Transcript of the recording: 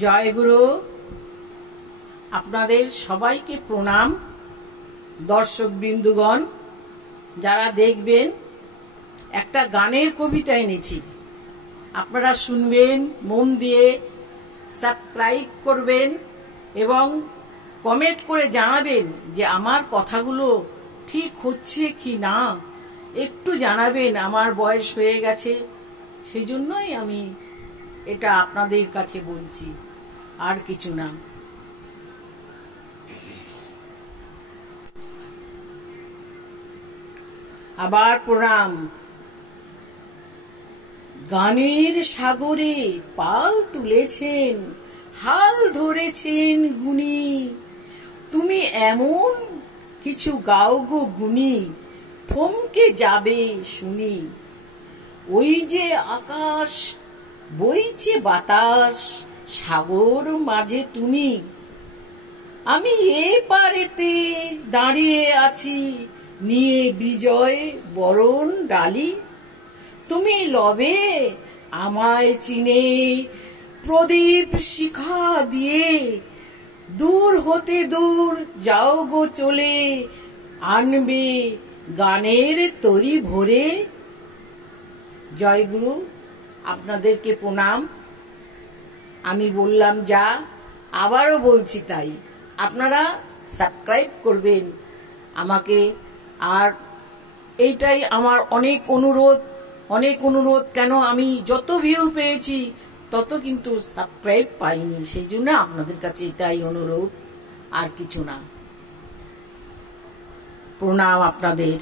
জয় গুরু। আপনাদের সবাইকে প্রণাম। দর্শক বিন্দুগণ, যারা দেখবেন, একটা গানের কবিতা এনেছি, আপনারা শুনবেন, মন দিয়ে সাবস্ক্রাইব করবেন এবং কমেন্ট করে জানাবেন যে আমার কথাগুলো ঠিক হচ্ছে কি না। একটু জানাবেন, আমার বয়স হয়ে গেছে, সেই জন্যই আমি এটা আপনাদের কাছে বলছি, আর কিছু না। আবার প্রণাম। গানের সাগরে পাল তুলেছেন, হাল ধরেছেন গুণী, তুমি এমন কিছু গাও গো গুণী, থমকে যাবে শুনি। ওই যে আকাশ, বইছে বাতাস, সাগর মাঝে তুমি, আমি এ পারেতে দাঁড়িয়ে আছি, নিয়ে বিজয় বরণ ডালি। তুমি লবে আমায় চিনে, প্রদীপ শিখা দিয়ে, দূর হতে দূর যাও গো চলে, আনবে গানের তরি ভরে। জয় গুরু। আপনাদেরকে প্রণাম। আমি বললাম যা, আবারও বলছি তাই। আপনারা সাবস্ক্রাইব করবেন আমাকে। আর এইটাই আমার অনেক অনুরোধ। কেন, আমি যত ভিউ পেয়েছি তত কিন্তু সাবস্ক্রাইব পাইনি, সেই জন্য আপনাদের কাছে এটাই অনুরোধ, আর কিছু না। প্রণাম আপনাদের।